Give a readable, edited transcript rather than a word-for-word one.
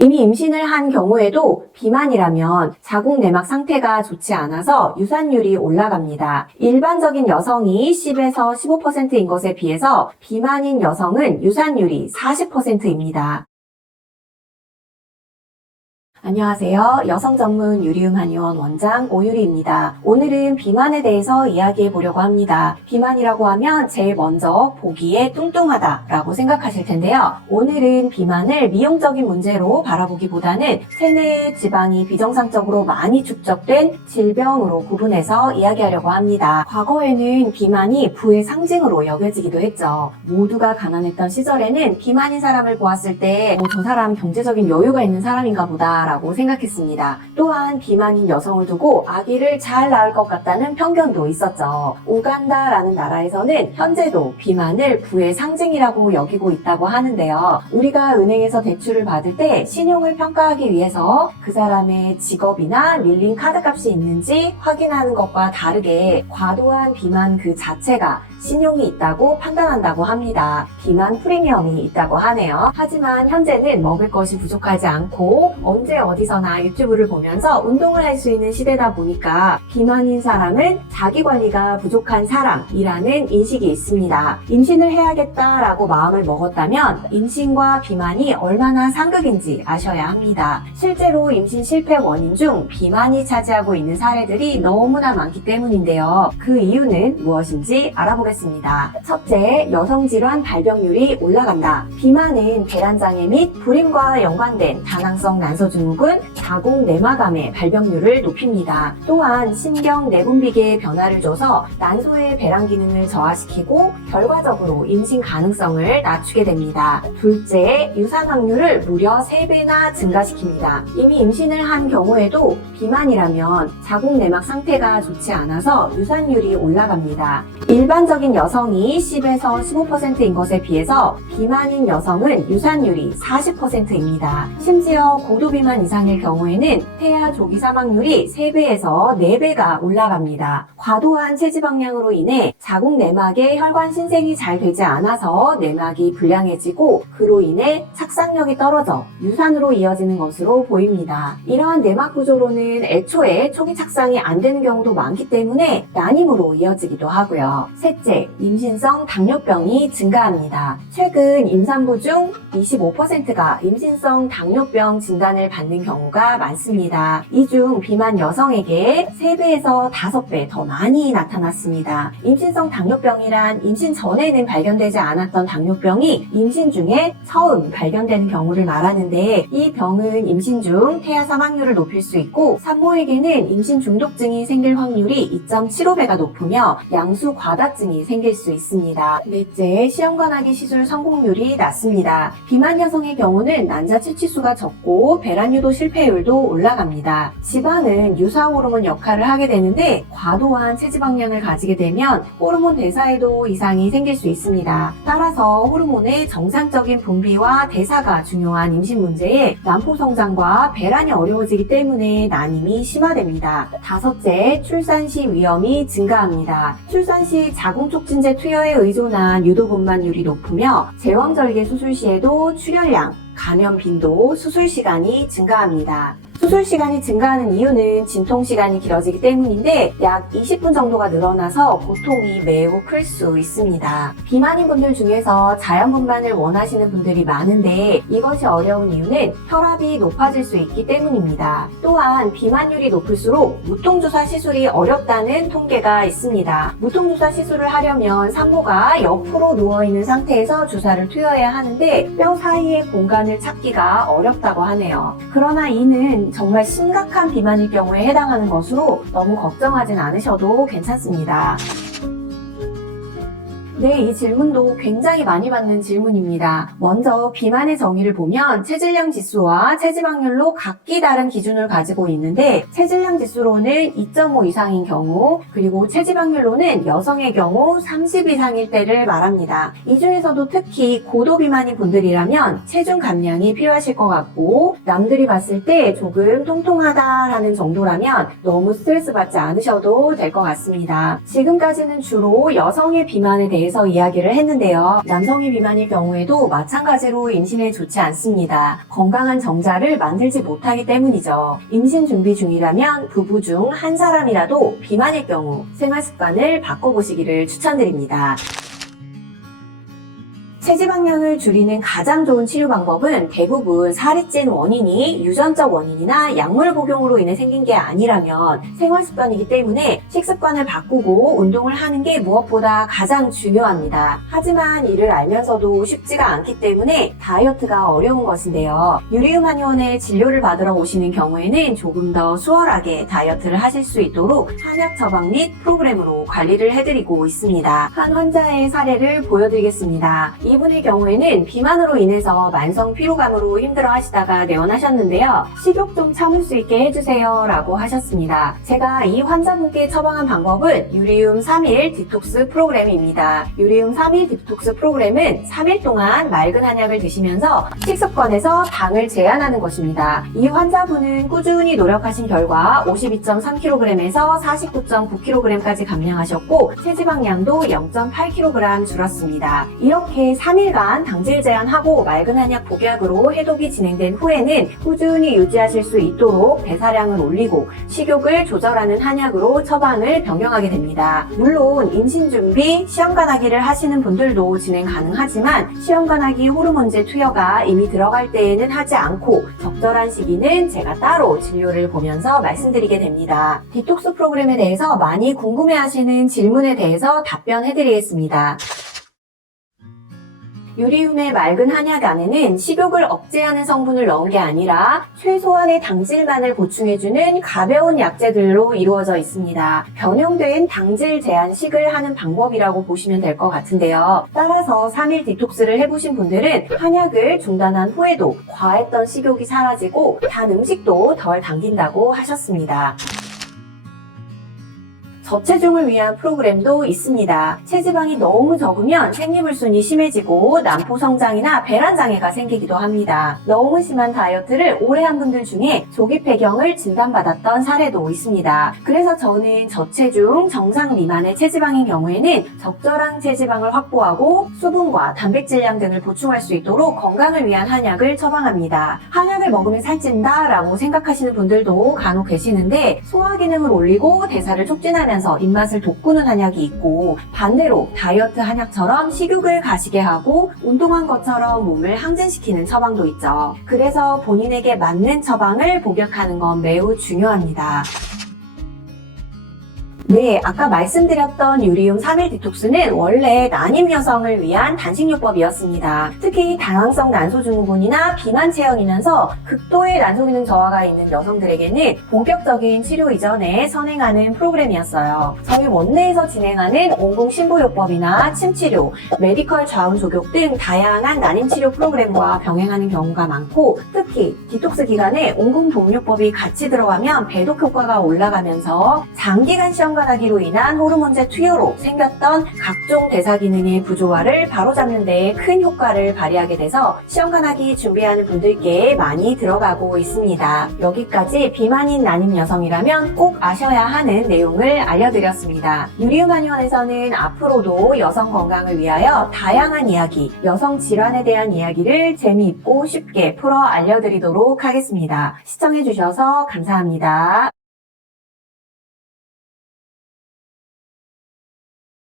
이미 임신을 한 경우에도 비만이라면 자궁 내막 상태가 좋지 않아서 유산율이 올라갑니다. 일반적인 여성이 10에서 15%인 것에 비해서 비만인 여성은 유산율이 40%입니다. 안녕하세요. 여성 전문 유리음 한의원 원장 오유리입니다. 오늘은 비만에 대해서 이야기해 보려고 합니다. 비만이라고 하면 제일 먼저 보기에 뚱뚱하다라고 생각하실 텐데요. 오늘은 비만을 미용적인 문제로 바라보기보다는 체내에 지방이 비정상적으로 많이 축적된 질병으로 구분해서 이야기하려고 합니다. 과거에는 비만이 부의 상징으로 여겨지기도 했죠. 모두가 가난했던 시절에는 비만인 사람을 보았을 때 저 사람 경제적인 여유가 있는 사람인가 보다 라고 생각했습니다. 또한 비만인 여성을 두고 아기를 잘 낳을 것 같다는 편견도 있었죠. 우간다라는 나라에서는 현재도 비만을 부의 상징이라고 여기고 있다고 하는데요. 우리가 은행에서 대출을 받을 때 신용을 평가하기 위해서 그 사람의 직업이나 밀린 카드값이 있는지 확인하는 것과 다르게 과도한 비만 그 자체가 신용이 있다고 판단한다고 합니다. 비만 프리미엄이 있다고 하네요. 하지만 현재는 먹을 것이 부족하지 않고 언제 어디서나 유튜브를 보면서 운동을 할 수 있는 시대다 보니까 비만인 사람은 자기 관리가 부족한 사람이라는 인식이 있습니다. 임신을 해야겠다라고 마음을 먹었다면 임신과 비만이 얼마나 상극인지 아셔야 합니다. 실제로 임신 실패 원인 중 비만이 차지하고 있는 사례들이 너무나 많기 때문인데요. 그 이유는 무엇인지 알아보겠습니다. 첫째, 여성질환 발병률이 올라간다. 비만은 배란장애 및 불임과 연관된 다낭성 난소증후군, 자궁 내막암의 발병률을 높입니다. 또한 신경 내분비계에 변화를 줘서 난소의 배란 기능을 저하시키고 결과적으로 임신 가능성을 낮추게 됩니다. 둘째, 유산 확률을 무려 3배나 증가시킵니다. 이미 임신을 한 경우에도 비만이라면 자궁 내막 상태가 좋지 않아서 유산율이 올라갑니다. 일반적인 여성이 10에서 15%인 것에 비해서 비만인 여성은 유산율이 40%입니다. 심지어 고도비만 이상일 경우에는 태아 조기 사망률이 3배에서 4배가 올라갑니다. 과도한 체지방량으로 인해 자궁 내막의 혈관 신생이 잘 되지 않아서 내막이 불량해지고 그로 인해 착상력이 떨어져 유산으로 이어지는 것으로 보입니다. 이러한 내막 구조로는 애초에 초기 착상이 안 되는 경우도 많기 때문에 난임으로 이어지기도 하고요. 셋째, 임신성 당뇨병이 증가합니다. 최근 임산부 중 25%가 임신성 당뇨병 진단을 받는 경우가 많습니다. 이 중 비만 여성에게 3배에서 5배 더 많이 나타났습니다. 임신성 당뇨병이란 임신 전에는 발견되지 않았던 당뇨병이 임신 중에 처음 발견되는 경우를 말하는데 이 병은 임신 중 태아 사망률을 높일 수 있고 산모에게는 임신 중독증이 생길 확률이 2.75배가 높으며 양수 과다증이 생길 수 있습니다. 넷째, 시험관하기 시술 성공률이 낮습니다. 비만 여성의 경우는 난자 치치수가 적고 배란 유도 실패율도 올라갑니다. 지방은 유사 호르몬 역할을 하게 되는데 과도한 체지방량을 가지게 되면 호르몬 대사에도 이상이 생길 수 있습니다. 따라서 호르몬의 정상적인 분비와 대사가 중요한 임신 문제에 난포 성장과 배란이 어려워지기 때문에 난임이 심화됩니다. 다섯째, 출산 시 위험이 증가합니다. 출산 시 자궁촉진제 투여에 의존한 유도분만율이 높으며 제왕절개 수술 시에도 출혈량, 감염 빈도, 수술 시간이 증가합니다. 수술 시간이 증가하는 이유는 진통 시간이 길어지기 때문인데 약 20분 정도가 늘어나서 고통이 매우 클 수 있습니다. 비만인 분들 중에서 자연분만을 원하시는 분들이 많은데 이것이 어려운 이유는 혈압이 높아질 수 있기 때문입니다. 또한 비만율이 높을수록 무통주사 시술이 어렵다는 통계가 있습니다. 무통주사 시술을 하려면 산모가 옆으로 누워있는 상태에서 주사를 투여해야 하는데 뼈 사이의 공간을 찾기가 어렵다고 하네요. 그러나 이는 정말 심각한 비만일 경우에 해당하는 것으로 너무 걱정하진 않으셔도 괜찮습니다. 네, 이 질문도 굉장히 많이 받는 질문입니다. 먼저 비만의 정의를 보면 체질량 지수와 체지방률로 각기 다른 기준을 가지고 있는데 체질량 지수로는 2.5 이상인 경우 그리고 체지방률로는 여성의 경우 30 이상일 때를 말합니다. 이 중에서도 특히 고도비만인 분들이라면 체중 감량이 필요하실 것 같고 남들이 봤을 때 조금 통통하다라는 정도라면 너무 스트레스 받지 않으셔도 될 것 같습니다. 지금까지는 주로 여성의 비만에 대해서 대해서 이야기를 했는데요. 남성이 비만일 경우에도 마찬가지로 임신에 좋지 않습니다. 건강한 정자를 만들지 못하기 때문이죠. 임신 준비 중이라면 부부 중 한 사람이라도 비만일 경우 생활 습관을 바꿔보시기를 추천드립니다. 체지방량을 줄이는 가장 좋은 치료 방법은 대부분 살이 찐 원인이 유전적 원인이나 약물 복용으로 인해 생긴 게 아니라면 생활 습관이기 때문에 식습관을 바꾸고 운동을 하는 게 무엇보다 가장 중요합니다. 하지만 이를 알면서도 쉽지가 않기 때문에 다이어트가 어려운 것인데요. 유리움 한의원에 진료를 받으러 오시는 경우에는 조금 더 수월하게 다이어트를 하실 수 있도록 한약 처방 및 프로그램으로 관리를 해드리고 있습니다. 한 환자의 사례를 보여드리겠습니다. 이분의 경우에는 비만으로 인해서 만성 피로감으로 힘들어 하시다가 내원하셨는데요. 식욕 좀 참을 수 있게 해주세요 라고 하셨습니다. 제가 이 환자분께 처방한 방법은 유리움 3일 디톡스 프로그램입니다. 유리움 3일 디톡스 프로그램은 3일 동안 맑은 한약을 드시면서 식습관에서 당을 제한하는 것입니다. 이 환자분은 꾸준히 노력하신 결과 52.3kg에서 49.9kg까지 감량하셨고 체지방량도 0.8kg 줄었습니다. 이렇게 3일간 당질 제한하고 맑은 한약 복약으로 해독이 진행된 후에는 꾸준히 유지하실 수 있도록 배사량을 올리고 식욕을 조절하는 한약으로 처방을 병행하게 됩니다. 물론 임신 준비, 시험관하기를 하시는 분들도 진행 가능하지만 시험관하기 호르몬제 투여가 이미 들어갈 때에는 하지 않고 적절한 시기는 제가 따로 진료를 보면서 말씀드리게 됩니다. 디톡스 프로그램에 대해서 많이 궁금해하시는 질문에 대해서 답변해드리겠습니다. 유리움의 맑은 한약 안에는 식욕을 억제하는 성분을 넣은 게 아니라 최소한의 당질만을 보충해주는 가벼운 약재들로 이루어져 있습니다. 변형된 당질 제한식을 하는 방법이라고 보시면 될 것 같은데요. 따라서 3일 디톡스를 해보신 분들은 한약을 중단한 후에도 과했던 식욕이 사라지고 단 음식도 덜 당긴다고 하셨습니다. 저체중을 위한 프로그램도 있습니다. 체지방이 너무 적으면 생리불순이 심해지고 난포 성장이나 배란 장애가 생기기도 합니다. 너무 심한 다이어트를 오래 한 분들 중에 조기 폐경을 진단받았던 사례도 있습니다. 그래서 저는 저체중, 정상 미만의 체지방인 경우에는 적절한 체지방을 확보하고 수분과 단백질량 등을 보충할 수 있도록 건강을 위한 한약을 처방합니다. 한약을 먹으면 살찐다 라고 생각하시는 분들도 간혹 계시는데 소화 기능을 올리고 대사를 촉진하면서 입맛을 돋구는 한약이 있고 반대로 다이어트 한약처럼 식욕을 가시게 하고 운동한 것처럼 몸을 항진시키는 처방도 있죠. 그래서 본인에게 맞는 처방을 복약하는 건 매우 중요합니다. 네, 아까 말씀드렸던 유리움 3일 디톡스는 원래 난임 여성을 위한 단식요법이었습니다. 특히 다양성 난소증후군이나 비만 체형이면서 극도의 난소기능 저하가 있는 여성들에게는 본격적인 치료 이전에 선행하는 프로그램이었어요. 저희 원내에서 진행하는 온궁신부요법이나 침치료, 메디컬 좌운 조격 등 다양한 난임치료 프로그램과 병행하는 경우가 많고 특히 디톡스 기간에 온궁복요법이 같이 들어가면 배독 효과가 올라가면서 장기간 시험 하기로 인한 호르몬제 투여로 생겼던 각종 대사 기능의 부조화를 바로잡는 데 큰 효과를 발휘하게 돼서 시험관하기 준비하는 분들께 많이 들어가고 있습니다. 여기까지 비만인 난임 여성이라면 꼭 아셔야 하는 내용을 알려드렸습니다. 유리움 한의원에서는 앞으로도 여성 건강을 위하여 다양한 이야기, 여성 질환에 대한 이야기를 재미있고 쉽게 풀어 알려드리도록 하겠습니다. 시청해주셔서 감사합니다.